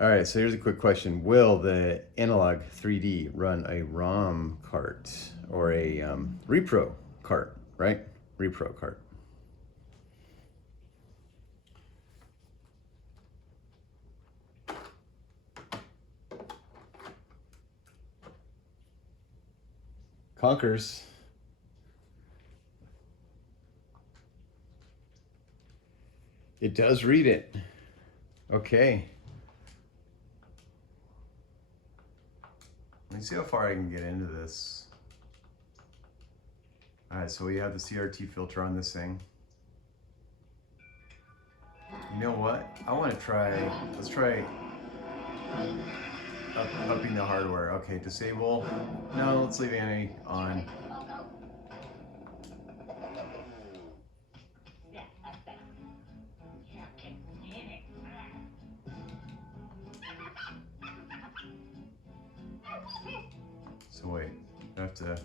All right, so here's a quick question. Will the Analogue 3D run a ROM cart or a Repro cart, right? Repro cart. Conkers. It does read it. Okay. Let me see how far I can get into this. All right, so we have the CRT filter on this thing. You know what? I want to try, let's try upping the hardware. Okay, disable. No, let's leave Annie on. So wait, I have to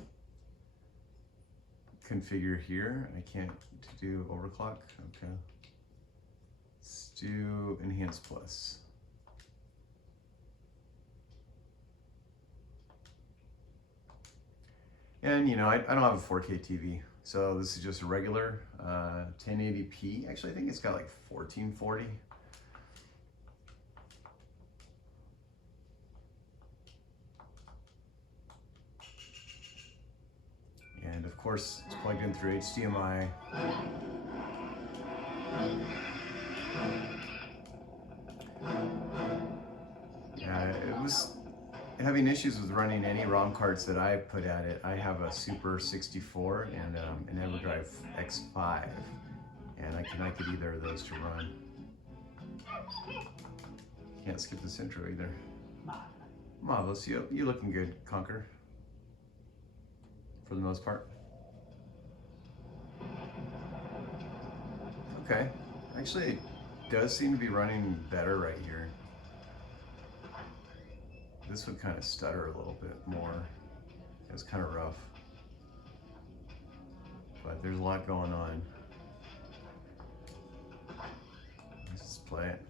configure here. I can't do overclock. Okay. Let's do enhance plus. And you know, I don't have a 4K TV, so this is just a regular 1080p. Actually, I think it's got like 1440. And of course, it's plugged in through HDMI. It was having issues with running any ROM cards that I put at it. I have a Super 64 and an EverDrive X5, and I connected either of those to run. Can't skip this intro either. Marvelous, you looking good, Conker, for the most part. Okay, actually it does seem to be running better right here. This would kind of stutter a little bit more. It's kind of rough, but there's a lot going on. Let's just play it.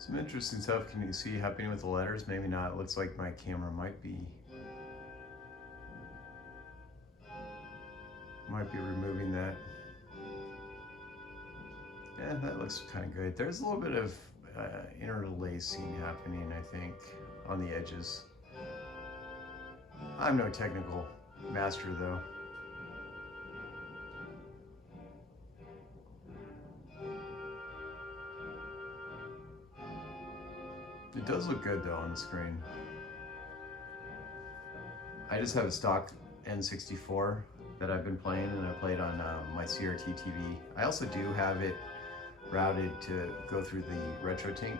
Some interesting stuff can you see happening with the letters? Maybe not. It looks like my camera might be removing that. Yeah, that looks kind of good. There's a little bit of interlacing happening, I think, on the edges. I'm no technical master though. It does look good though on the screen. I just have a stock N64 that I've been playing, and I played on my CRT TV. I also do have it routed to go through the RetroTink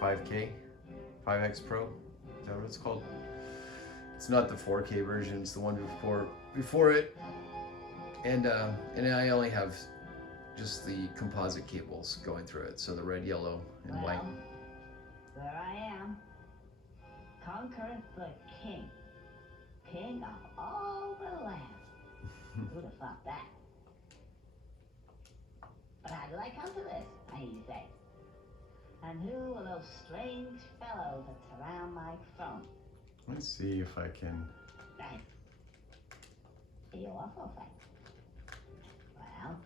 5K, 5X Pro. Is that what it's called? It's not the 4K version. It's the one before it. And I only have just the composite cables going through it. So the red, yellow, and white. There I am, Conker the King, king of all the land. Who'd have thought that? But how did I come to this, I hear you say? And who are those strange fellows that surround my throne? Let's see if I can. Thanks. You also thanks. Well,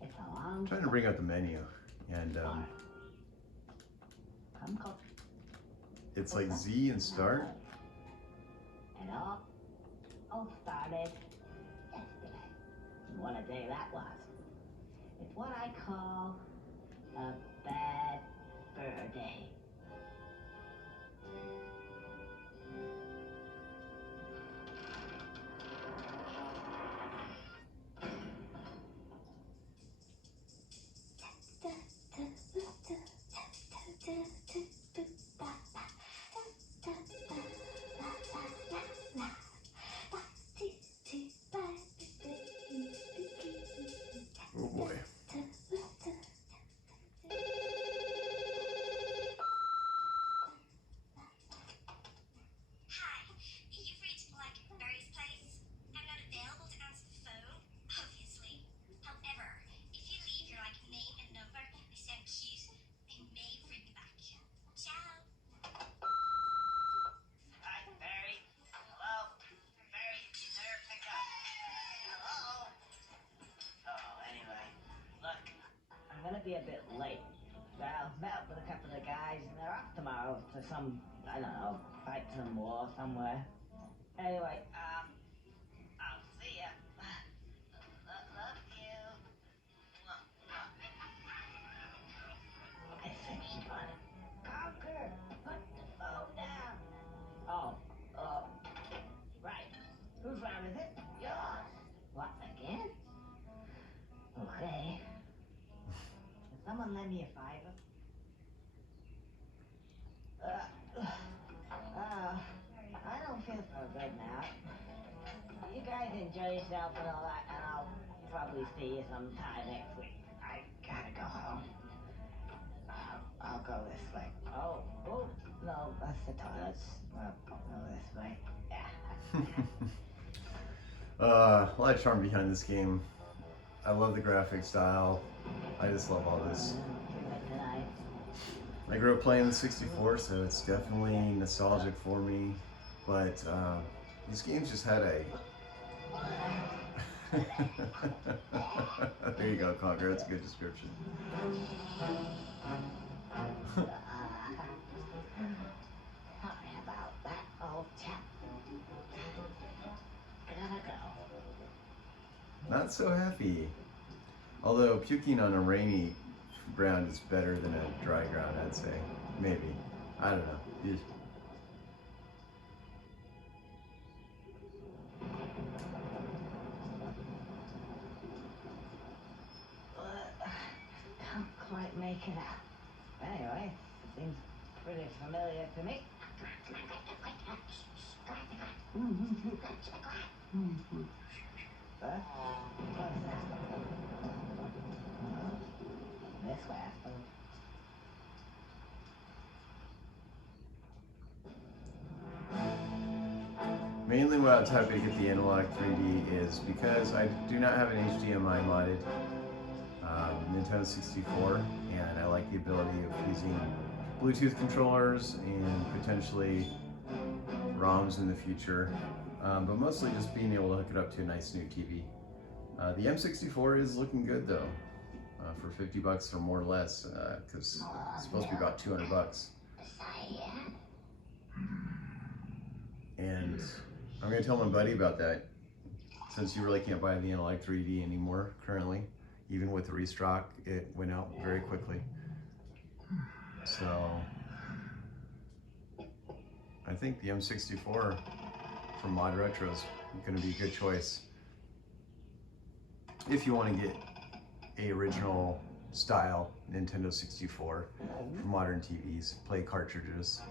it's a long. I'm trying to bring up the menu, and Come close. it's like Z and start. And all started yesterday. What a day that was. It's what I call a bad fur day. be a bit late. Well, met up with a couple of guys and they're off tomorrow to some, I don't know, fight some war somewhere. Anyway, I'll see ya. Love you. I think she got it. Conker, put the phone down. Oh, right. Whose round is it? Yours. What, again? Okay. Can someone lend me a $5? I don't feel so good now. You guys enjoy yourself and all that, and I'll probably see you sometime next week. I gotta go home. I'll go this way. Oh, no, that's the toilets. I'll go this way. Yeah. A lot of charm behind this game. I love the graphic style. I just love all this. I grew up playing the 64, so it's definitely nostalgic for me. But these games just had a... There you go, Conker. That's a good description. Sorry about that, old chap. Gotta go. Not so happy. Although puking on a rainy ground is better than a dry ground, I'd say. Maybe. I don't know. Can't quite make it out. Anyway, seems pretty familiar to me. What's that? This way, I suppose. Mainly what I was happy to get the Analogue 3D is because I do not have an HDMI modded Nintendo 64, and I like the ability of using Bluetooth controllers and potentially ROMs in the future, but mostly just being able to hook it up to a nice new TV. The M64 is looking good though, for $50 or more or less, because it's supposed to be about $200. And I'm gonna tell my buddy about that, since you really can't buy the Analogue 3D anymore currently. Even with the restock, it went out very quickly. So I think the M64 from Mod Retro is gonna be a good choice if you want to get a original style Nintendo 64 for modern TVs, play cartridges.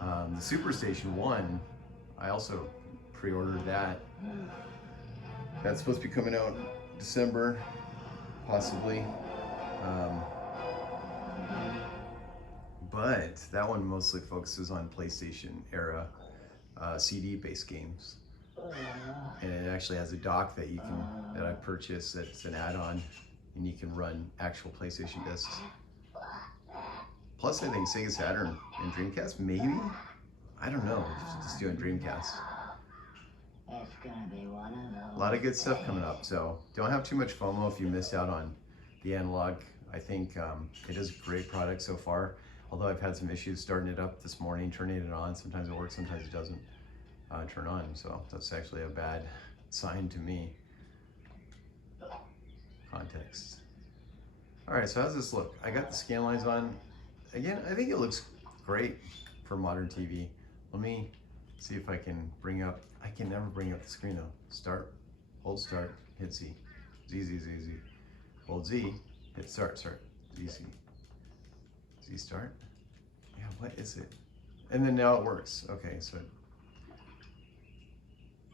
The Superstation 1, I also pre-ordered that. That's supposed to be coming out December, possibly. But that one mostly focuses on PlayStation era CD-based games. And it actually has a dock that that I purchased that's an add-on, and you can run actual PlayStation discs. Plus I think Sega Saturn and Dreamcast, maybe? I don't know, just doing Dreamcast. It's gonna be one of those. A lot of good stuff coming up, so don't have too much FOMO if you missed out on the Analogue. I think it is a great product so far, although I've had some issues starting it up this morning, turning it on. Sometimes it works, sometimes it doesn't turn on, so that's actually a bad sign to me. Context. All right, so how's this look? I got the scan lines on. Again, I think it looks great for modern TV. Let me see if I can bring up, I can never bring up the screen though. Start, hold start, hit Z. Z, Z, Z, Z. Hold Z, hit start, start. Z, Z. Z start. Yeah, what is it? And then now it works. Okay, so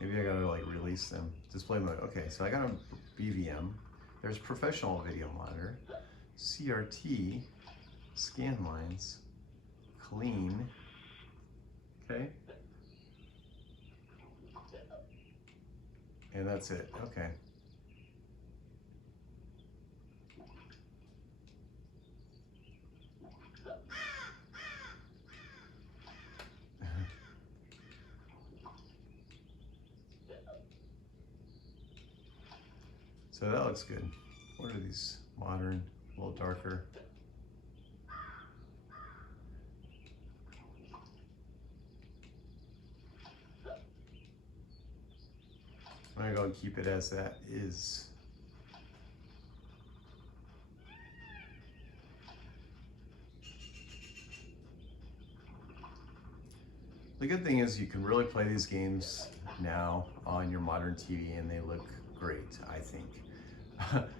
maybe I gotta like release them. Display mode. Okay, so I got a BVM. There's professional video monitor, CRT, scan lines, clean. Okay. And that's it. Okay. So that looks good. What are these modern? a little darker. I'm gonna go and keep it as that is. The good thing is you can really play these games now on your modern TV and they look great, I think.